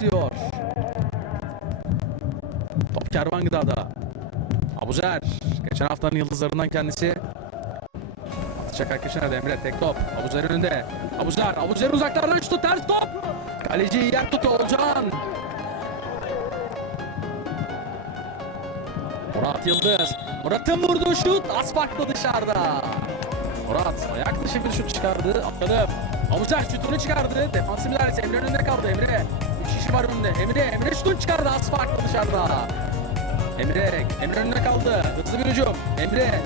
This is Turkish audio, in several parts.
başlıyor. Top Kervan Gıda'da. Abuzer. Geçen haftanın yıldızlarından kendisi. Atacak arkadaşına da Emre. Tek top. Abuzer önünde. Abuzer. Abuzer uzaklardan şutu. Ters top. Kaleci yer tuttu Olcan. Murat Yıldız. Murat'ın vurduğu şut asfaltla dışarıda. Murat ayak dışı bir şut çıkardı. Atalım. Abuzer şutunu çıkardı. Defansif müdahalesi Emre önünde kaldı. Emre. Kişi var önünde. Emre. Emre şutunu çıkardı. Asfaltla dışarıda. Emre. Emre önünde kaldı. Hızlı bir hücum. Emre.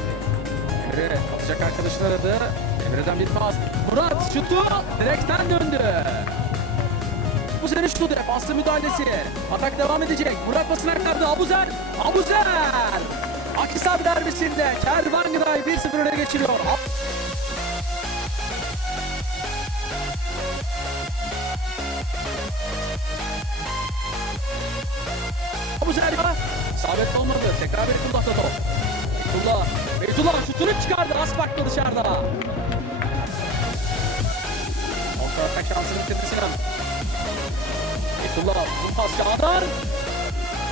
Emre atacak arkadaşını aradı. Emre'den bir pas. Murat şutu direkten döndü. Bu sene şutu defanslı müdahalesi. Atak devam edecek. Murat basın aktardı. Abuzer. Abuzer. Akhisar derbisinde Kervan Gıda'yı 1-0 öne geçiriyor. Abuzer ya. İsabet olmadı. Tekrar Beytullah'ta top. Beytullah. Beytullah şutunu çıkardı. Asfak'ta dışarıda. Kontra atak şansını bitirdi Sinan. Beytullah. Bu pas Çağlar.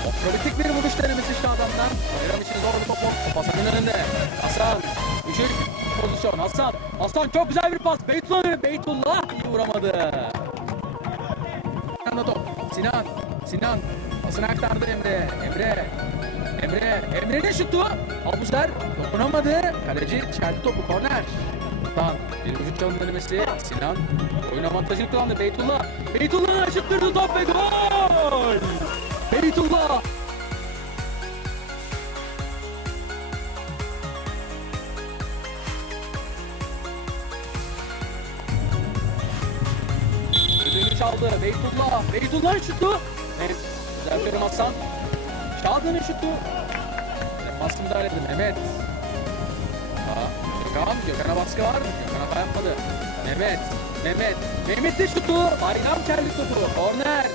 Okrobatik bir vuruş denemesi Şadan'dan. Bayram için zor bir top. Top Hasan'ın önünde. Hasan. Üçüncü pozisyon. Hasan. Hasan çok güzel bir pas. Beytullah. Beytullah iyi vuramadı. Sinan'da top. Sinan. Sinan. Pasını aktardı Emre. Emre. Emre. Emre'nin şutu. Abuzer dokunamadı. Kaleci çeldi topu. Korner. Tan. Bir vücut çalım denemesi. Sinan. Oyun avantajını kullandı. Beytullah. Beytullah'ın aşıttırdı top ve gol. Beytullah. Çaldı. Beytullah. Beytullah'ın şutu. Evet. Bir Hasan. Şadan'ın şutu. Defans müdahale edin. Mehmet. Aa, Gökhan. Gökhan'a baskı var. Gökhan hata yapmadı. Mehmet. Mehmet. Mehmet'in şutu. Bayram kelli topu. Korner.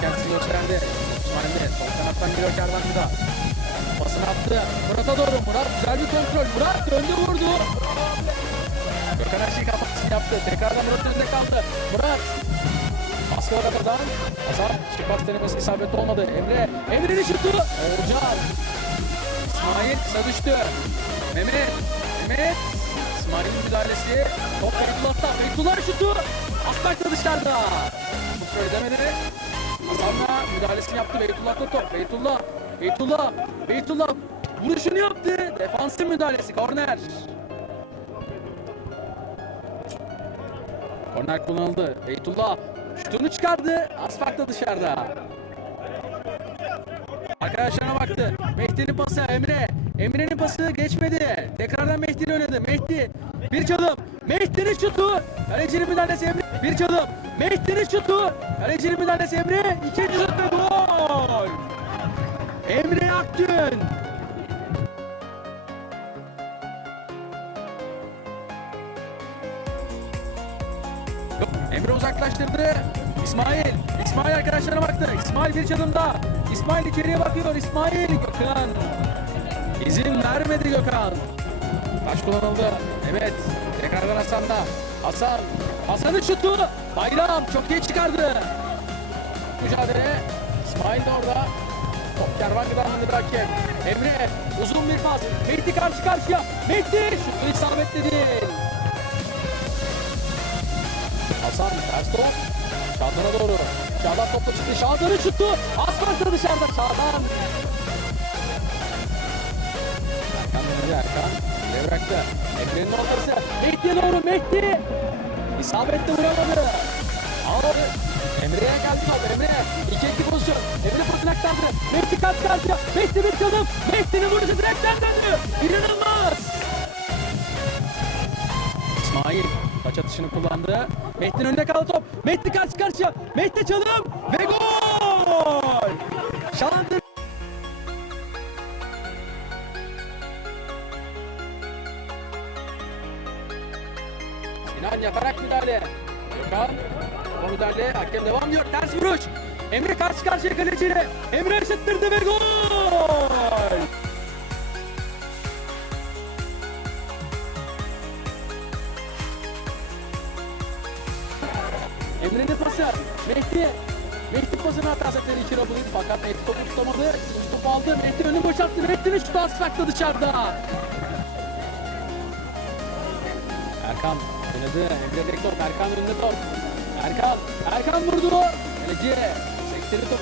Kendisini gösterdi. İsmail'de. Sol kanattan geliyor Kervan'da. Pasını attı. Murat'a doğru. Murat güzel bir kontrol. Murat döndü vurdu. Gökhan her şeyi yaptı. Tekrardan Murat önünde kaldı. Murat. Baskı aradan. Hasan çıkmaz denemesi isabetli olmadı. Emre. Emre'nin şutu. Oğulcan. İsmail kısa düştü. Mehmet. Mehmet. İsmail'in müdahalesi. Top Beytullah'ta. Beytullah şutu. Aslan dışarıda. Kontrol edemedi. Hasan'la müdahalesini yaptı. Beytullah'ta top. Beytullah. Beytullah. Beytullah. Vuruşunu yaptı. Defansif müdahalesi. Korner. Korner kullanıldı. Beytullah şutunu çıkardı. Asfaltta dışarıda. Arkadaşlarına baktı. Mehdi'nin pası Emre. Emre'nin pası geçmedi. Tekrardan Mehdi oynadı. Mehdi bir çalım. Mehdi'nin şutu. Kalecinin müdahalesi Emre. Bir çalım. Mehdi'nin şutu. Kalecinin müdahalesi Emre. İkinci şut ve gol. Emre Akgün. Uzaklaştırdı. İsmail. İsmail arkadaşlarına baktı. İsmail bir çalımda. İsmail içeriye bakıyor. İsmail. Gökhan. İzin vermedi Gökhan. Taş kullanıldı. Evet. Tekrardan Hasan'da. Hasan. Hasan'ın şutu. Bayram çok iyi çıkardı. Mücadele. İsmail de orada. Top kervan gıdanını bırakıyor. Emre uzun bir pas. Mehdi karşı karşıya. Mehdi şutu isabetli değil. Hasan ters top. Şadan'a doğru. Şadan topla çıktı. Şadan'ın şutu. Asfaltı dışarıda. Şadan. Erkan döndü Erkan. Ne bıraktı? Emre'nin ortası. Mehdi'ye doğru Mehdi. İsabetle vuramadı. Abi. Emre'ye geldi top. Emre. İki iki pozisyon. Emre pasını aktardı. Mehdi karşı karşıya. Mehdi bir çalım. Mehdi'nin vuruşu direkten döndü. İnanılmaz. İsmail taç atışını kullandı. Mehdi'nin önünde kaldı top. Mehdi karşı karşıya. Mehdi çalım ve gol! Şalandır. Sinan yaparak müdahale. Gökhan. O müdahale. Hakem devam diyor. Ters vuruş. Emre karşı karşıya kaleciyle. Emre eşittirdi ve gol! Emre'nin pası. Mehdi. Mehdi pasını atarsa Terry Kirabulin fakat Mehdi topu tutamadı. İkinci topu aldı. Mehdi önü boşalttı. Mehdi'nin şutu asfakta dışarıda. Erkan oynadı. Emre Bektor. Erkan önünde top. Erkan. Erkan vurdu. Kaleci. Sektirdi topu